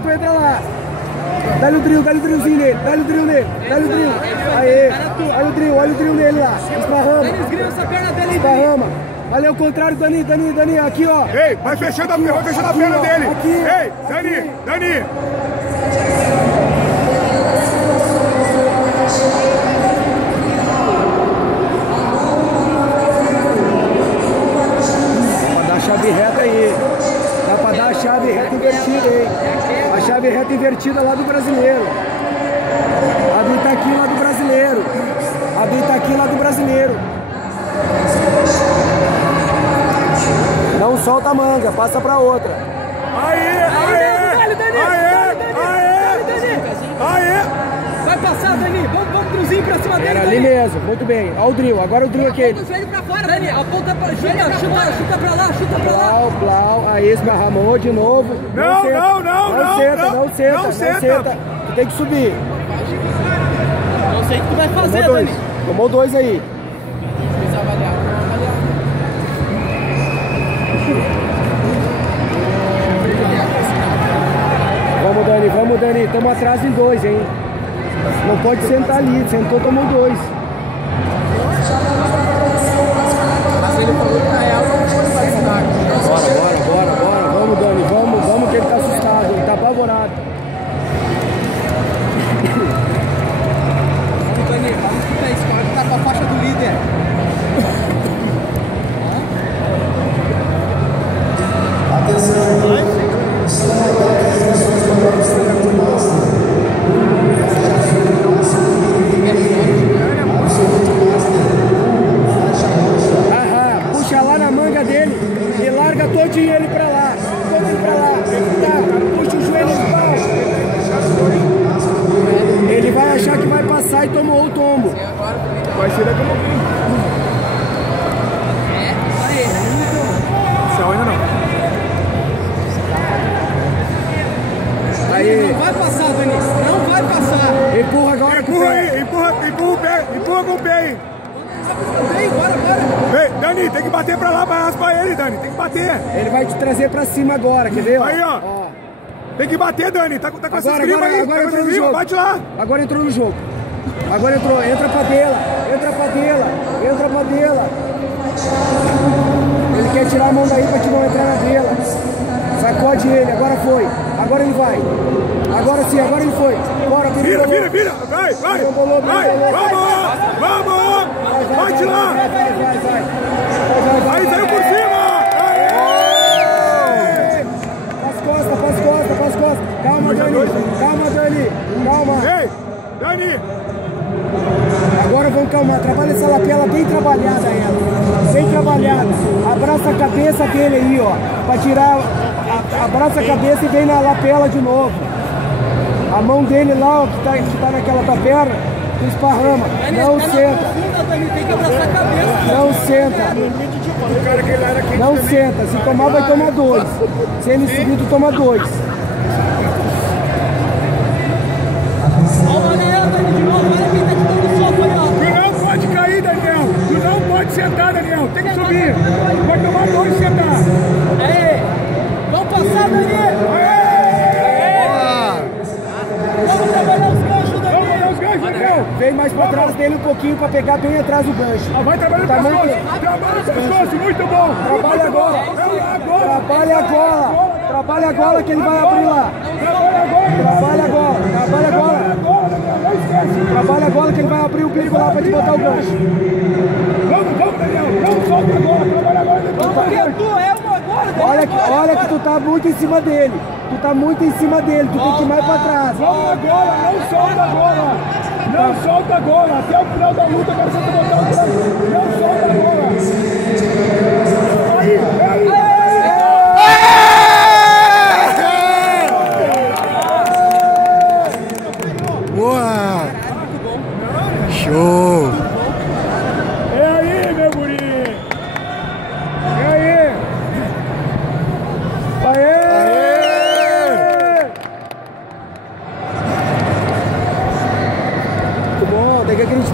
e tu entra lá. Dá-lhe o drillzinho nele, dá-lhe o drill nele, dá-lhe o drill. Aê, olha o drill nele lá. Esparrama. Olha ao contrário, Dani, aqui ó. Ei, vai fechando a perna dele. Aqui, ei, Dani. Chave reta aí. Dá pra dar a chave reta invertida, hein? A chave reta invertida lá do brasileiro. A do Itaqui lá do brasileiro. Não solta a manga, passa pra outra. Aê! Vai passar, Dani. Vamos drillzinho pra cima dele. Era ali mesmo, muito bem. Olha o drill, agora o drill aquele. Aponta o joelho pra fora, Dani. Aponta pra... Chuta pra lá, Blau. Aí esparramou de novo. Não senta. Tu tem que subir. Não sei o que tu vai fazer, Dani. Tomou 2 aí. Vamos, Dani. Estamos atrás em 2, hein? Não pode sentar ali. Sentou, tomou 2. Mas ele falou que na real não pode fazer nada. Bora. Vamos que ele tá assustado. Ele tá apavorado. Dani, vamos que a escola tá com a faixa do líder. Puxa lá na manga dele e larga todinho ele pra lá. Puxa o joelho no pau. Ele vai achar que vai passar e tomou o tombo. Vai ser daqui a pouquinho. Céu ainda não. Aí. Não vai passar, Dani. Não vai passar. Empurra agora com o pé. Empurra com o pé aí. Bora. Ei, Dani, tem que bater pra lá, pra raspar ele, Dani. Tem que bater. Ele vai te trazer pra cima agora, quer ver? Aí, ó. Tem que bater, Dani. Tá com essa esgrima aí. Agora entrou no jogo. Bate lá. Agora entrou no jogo. Entra pra dela. Ele quer tirar a mão daí pra te não entrar na dela. Sacode ele, agora foi. Agora ele vai. Agora sim, agora ele foi. Bora, vira. Vai. Vamos. Bate lá. Vai. Aí saiu por cima. Faz costas. Calma, Dani. Ei, Dani. Agora vamos calmar. Trabalha essa lapela bem trabalhada, Abraça a cabeça dele aí, ó. Pra tirar... Abraça a cabeça e vem na lapela de novo. A mão dele lá, ó, que tá naquela tua perna, tu esparrama. Não senta. Tem que abraçar a cabeça. Não senta. Se tomar, vai tomar 2. Se ele subir, tu toma 2. Ó o Daniel, Dani, de novo. Olha quem tá te dando soco aí, ó. Tu não pode cair, Daniel. Tu não pode sentar, Daniel. Tem que subir. Vai tomar 2 e sentar. Ei, vamos passar, Dani. Vamos trabalhar os ganchos, Dani. Vem mais pra trás dele um pouquinho pra pegar bem atrás do gancho. Vai trabalhando o pescoço. Trabalha o pescoço, muito bom. Trabalha agora que ele vai abrir lá. Trabalha agora que ele vai abrir o bico lá pra te botar o gancho. Vamos, Daniel. Não solta agora. Trabalha agora. Porque tu é uma agora. Olha que tu tá muito em cima dele. Tu tem que ir mais pra trás. Vamos agora, não solta agora. Até o final da luta, eu quero você botar o gancho. Não solta agora. Aí. Boa! Show! É aí, meu guri! É aí! Muito bom, tem que acreditar.